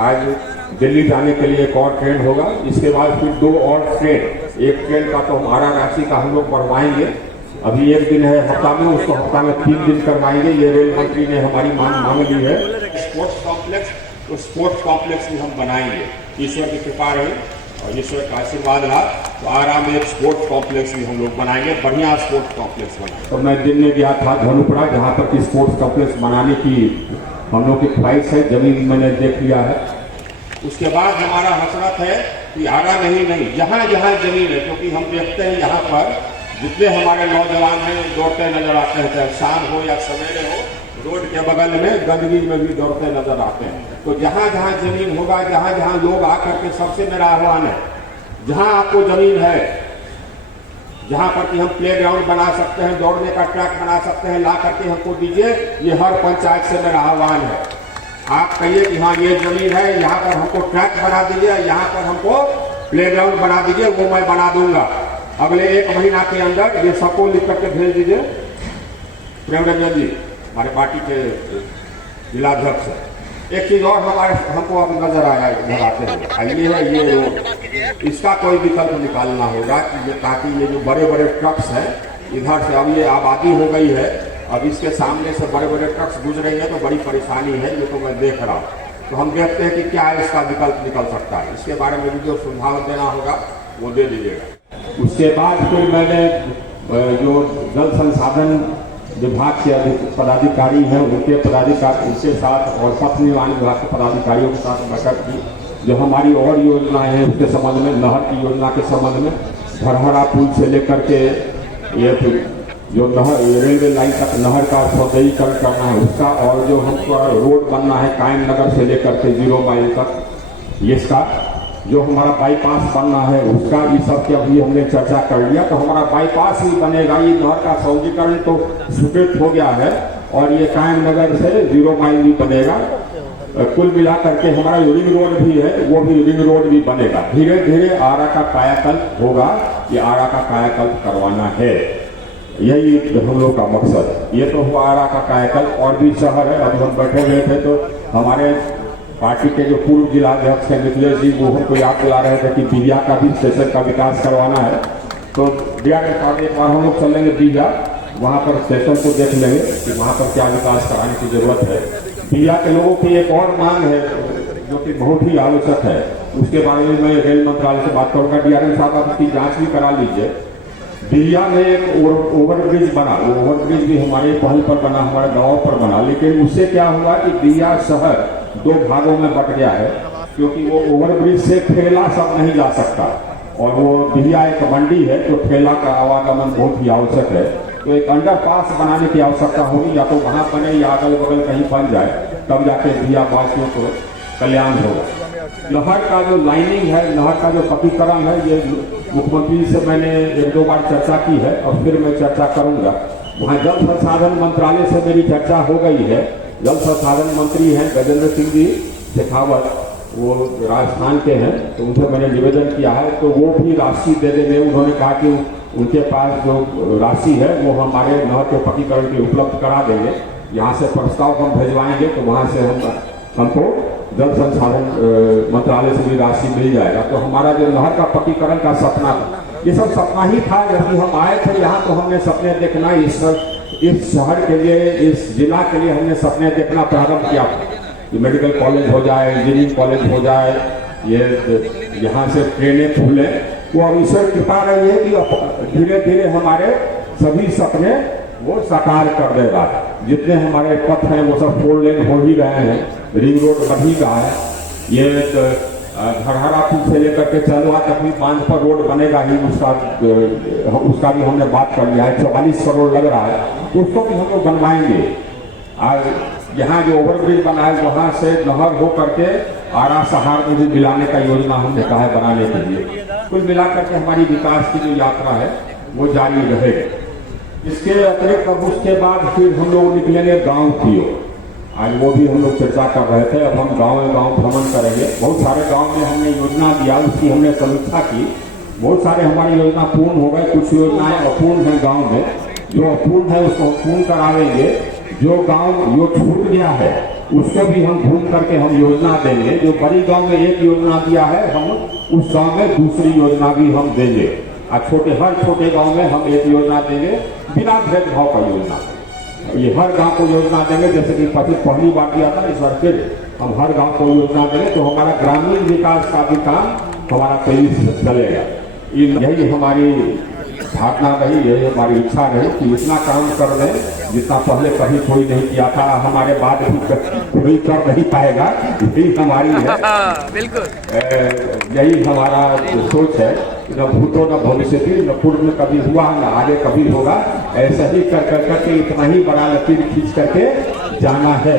आज दिल्ली जाने के लिए एक और ट्रेन होगा, इसके बाद फिर 2 और ट्रेन। एक ट्रेन का तो हमारा राशि का हम लोग बढ़वाएंगे, अभी 1 दिन है हफ्ता में, उसको हफ्ता में 3 दिन करवाएंगे। ये रेल मंत्री ने हमारी मांग ली है। स्पोर्ट्स कॉम्प्लेक्स, तो स्पोर्ट्स कॉम्प्लेक्स भी हम बनाएंगे, ईश्वर की कृपा रही और ईश्वर का आशीर्वाद रहा तो आरा में एक स्पोर्ट्स कॉम्प्लेक्स भी हम लोग बनाएंगे, बढ़िया स्पोर्ट्स कॉम्प्लेक्स बनाएंगे। तो मैं दिन में गया था धनुपुरा, जहाँ पर कि स्पोर्ट्स कॉम्प्लेक्स बनाने की हम लोग की ख्वाहिश है, जमीन मैंने देख लिया है। उसके बाद हमारा हसरत है कि आरा नहीं जहाँ जहाँ जमीन है, क्योंकि हम देखते हैं यहाँ पर जितने हमारे नौजवान हैं दौड़ते नजर आते हैं, चाहे शाम हो या सवेरे हो, रोड के बगल में गंदगी में भी दौड़ते नजर आते हैं। तो जहाँ जहाँ जमीन होगा, जहाँ जहाँ लोग आकर के, सबसे मेरा आह्वान है, जहाँ आपको जमीन है, जहाँ पर कि हम प्ले ग्राउंड बना सकते हैं, दौड़ने का ट्रैक बना सकते हैं, ला करके हमको दीजिए। ये हर पंचायत से मेरा आह्वान है। आप कहिए कि हाँ ये जमीन है, यहाँ पर हमको ट्रैक बना दीजिए, यहाँ पर हमको प्ले ग्राउंड बना दीजिए, वो मैं बना दूंगा। अगले 1 महीना के अंदर ये सबको लिख करके भेज दीजिए। प्रेम रंजन जी हमारे पार्टी के जिलाध्यक्ष। एक चीज और हमको अब नजर आया इधर आते हैं, ये है ये रोड, इसका कोई विकल्प निकालना होगा ताकि ये जो बड़े बड़े ट्रक्स हैं इधर से, अब ये आबादी हो गई है, अब इसके सामने से बड़े बड़े ट्रक्स गुजरेंगे तो बड़ी परेशानी है, ये तो मैं देख रहा हूँ। तो हम देखते हैं कि क्या इसका विकल्प निकल सकता है, इसके बारे में भी जो सुझाव देना होगा वो दे दीजिएगा। उसके बाद फिर मैंने जो जल संसाधन विभाग के पदाधिकारी हैं उनके साथ और पथ निर्माण विभाग के पदाधिकारियों के साथ बैठक की, जो हमारी और योजनाएं हैं उसके संबंध में, नहर की योजना के संबंध में, धरहरा पुल से लेकर के ये जो नहर रेलवे लाइन तक नहर का सौंदर्यीकरण करना है उसका, और जो हमको रोड बनना है कायम नगर से लेकर के 0 माइल तक, इसका जो हमारा बाईपास बनना है उसका, ये सब की अभी हमने चर्चा कर लिया। तो हमारा बाईपास ही बनेगा, ये नहर का सौंदर्यीकरण तो स्वीकृत हो गया है और ये कायम नगर से 0 माइल भी बनेगा। कुल मिला करके हमारा जो रिंग रोड भी है वो भी रिंग रोड भी बनेगा। धीरे धीरे आरा का कायाकल्प होगा, ये आरा का कायाकल्प करवाना है, यही हम लोग का मकसद। ये तो हुआ आरा का कायाकल्प, और भी शहर है। अभी हम बैठे हुए थे तो हमारे पार्टी के जो पूर्व जिलाध्यक्ष हैं मिथिलेश जी, वो हमको याद दिला रहे थे कि बिहिया का भी स्टेशन का विकास करवाना है। तो बिहिया के साथ एक बार हम लोग चलेंगे बिहिया, वहाँ पर स्टेशन को देख लेंगे कि वहाँ पर क्या विकास कराने की जरूरत है। बिहिया के लोगों की एक और मांग है जो कि बहुत ही आवश्यक है, उसके बारे में मैं रेल मंत्रालय से बात करूँगा। DRM साहब आप उसकी जाँच भी करा लीजिए। बिहिया में एक ओवरब्रिज बना, वो ओवरब्रिज भी हमारे पहल पर बना, हमारे गाँव पर बना, लेकिन उससे क्या हुआ कि बिहिया शहर 2 भागों में बट गया है, क्योंकि वो ओवरब्रिज से ठेला सब नहीं जा सकता, और वो बिहिया एक मंडी है तो ठेला का आवागमन बहुत ही आवश्यक है। तो एक अंडरपास बनाने की आवश्यकता होगी, या तो वहाँ बने या अगल बगल कहीं बन जाए, तब जाके बिहिया वासियों को कल्याण होगा। नहर का जो लाइनिंग है, नहर का जो पक्कीकरण है, ये मुख्यमंत्री से मैंने 1-2 बार चर्चा की है और फिर मैं चर्चा करूँगा। वहाँ जल संसाधन मंत्रालय से मेरी चर्चा हो गई है। जल संसाधन मंत्री हैं गजेंद्र सिंह जी शेखावत, वो राजस्थान के हैं, तो उनसे मैंने निवेदन किया है, तो वो भी राशि दे देंगे। उन्होंने कहा कि उनके पास जो राशि है वो हमारे नहर के पक्कीकरण की उपलब्ध करा देंगे। यहाँ से प्रस्ताव हम भेजवाएंगे तो वहाँ से हमको जल संसाधन मंत्रालय से भी राशि मिल जाएगा। तो हमारा जो नहर का पक्कीकरण का सपना था, ये सब सपना ही था। जब हम आए थे यहाँ तो हमने सपने देखना, इस शहर के लिए, इस जिला के लिए हमने सपने देखना प्रारंभ किया कि मेडिकल कॉलेज हो जाए, इंजीनियरिंग कॉलेज हो जाए, ये यहाँ से ट्रेनें खुले। तो अब ईश्वर कृपा रही है कि धीरे धीरे हमारे सभी सपने वो साकार कर देगा। जितने हमारे पथ हैं वो सब 4 लेन हो ही रहे हैं, रिंग रोड बढ़ ही रहा है। ये धरहरा पुल से लेकर के चंदवा तक भी बांध पर रोड बनेगा ही, उसका भी हमने बात कर लिया है। 44 करोड़ लग रहा है, उसको भी हम लोग बनवाएंगे। आज यहाँ जो ओवरब्रिज बना है वहाँ से नहर हो करके आरा सहार में भी मिलाने का योजना हमने कहा है बनाने के लिए। कुल मिलाकर के हमारी विकास की जो यात्रा है वो जारी रहेगी। इसके अतिरिक्त अब उसके बाद फिर हम लोग निकलेंगे गाँव की ओर। आज वो भी हम लोग चर्चा कर रहे थे। अब हम गाँव भ्रमण करेंगे। बहुत सारे गाँव में हमने योजना दिया, उसकी हमने समीक्षा की। बहुत सारे हमारी योजना पूर्ण हो गए, कुछ योजनाएं अपूर्ण हैं गाँव में। जो अपूर्ण है उसको पूर्ण करावेंगे। जो गाँव जो छूट गया है उसको भी हम घूम करके हम योजना देंगे। जो बड़ी गांव में एक योजना दिया है, हम उस गांव में दूसरी योजना भी हम देंगे। और हर छोटे गांव में हम एक योजना देंगे बिना भेदभाव का योजना। ये हर गांव को योजना देंगे, जैसे कि पहली बार दिया था, इस बार फिर हम हर गांव को योजना देंगे। तो हमारा ग्रामीण विकास का भी काम हमारा तेजी से चलेगा। यही हमारी भावना रही, यही हमारी इच्छा रही कि इतना काम कर दें जितना पहले कभी कोई नहीं किया था, हमारे बाद भी कोई कर नहीं पाएगा। यही हमारी है, बिल्कुल यही हमारा सोच है। न भूतो न भविष्य थी, न पूर्व में कभी हुआ, न आगे कभी होगा। ऐसा ही कर करके इतना ही बड़ा लकीर खींच करके जाना है।